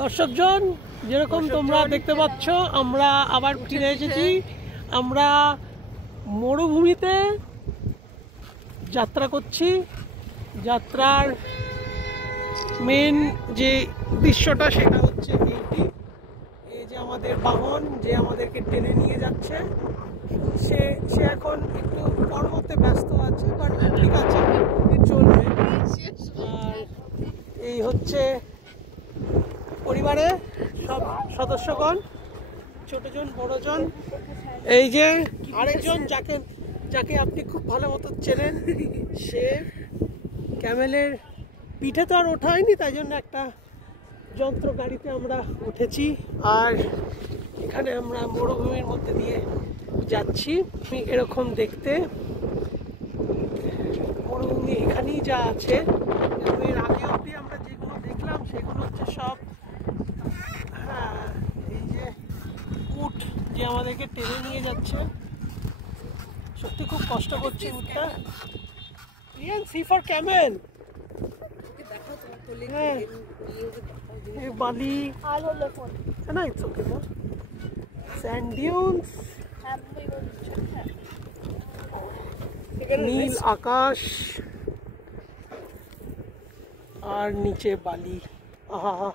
দর্শকজন, যেরকম তোমরা দেখতে পাচ্ছ আমরা আবার ফিরে এসেছি। আমরা মরুভূমিতে যাত্রা করছি। যাত্রার মেন যে দৃশ্যটা সেটা হচ্ছে এইটি। এই যে আমাদের বাহন যে আমাদেরকে টেনে নিয়ে যাচ্ছে, সে এখন একটু কর্মতে ব্যস্ত আছে, বাট ঠিক আছে, চলবে। আর এই হচ্ছে পরিবারে সব সদস্যগণ, ছোটজন বড়জন। এই যে আরেকজন যাকে আপনি খুব ভালো মতো চেনেন, সে ক্যামেলের পিঠে তো আর ওঠা হয়নি, তাই জন্য একটা যন্ত্র গাড়িতে আমরা উঠেছি। আর এখানে আমরা মরুভূমির মধ্যে দিয়ে যাচ্ছি। এরকম দেখতে মরুভূমি এখানেই যা আছে। এর আগে অবধি আমরা যেগুলো দেখলাম সেগুলো হচ্ছে সব, হ্যাঁ, এই যে উট যে আমাদেরকে টেনে নিয়ে যাচ্ছে, সত্যি খুব কষ্ট করছে উটটা। Riyan, C for camel. হ্যাঁ, বালি না, ইটস ওকে না, স্যান্ড ডিউনস, নীল আকাশ আর নিচে বালি। আহা,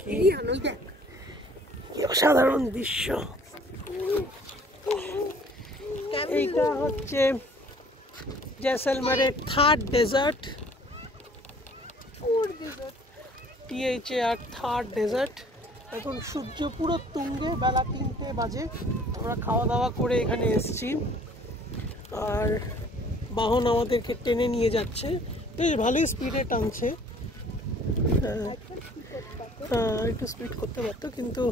কি অসাধারণ দৃশ্য। এইটা হচ্ছে জয়সলমেরের third desert, THAR third desert. এখন সূর্য পুরো তুঙ্গে, বেলা 3টে বাজে। আমরা খাওয়া দাওয়া করে এখানে এসেছি, আর বাহন আমাদেরকে টেনে নিয়ে যাচ্ছে। বেশ ভালোই স্পিডে টানছে। হ্যাঁ, একটু স্পিড করতে পারতো, কিন্তু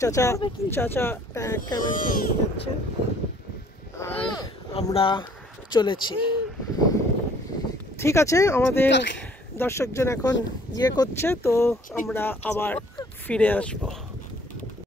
চাচা ক্যামেলকে নিয়ে যাচ্ছে আর আমরা চলেছি। ঠিক আছে, আমাদের দর্শকজন এখন ইয়ে করছে, তো আমরা আবার ফিরে আসবো।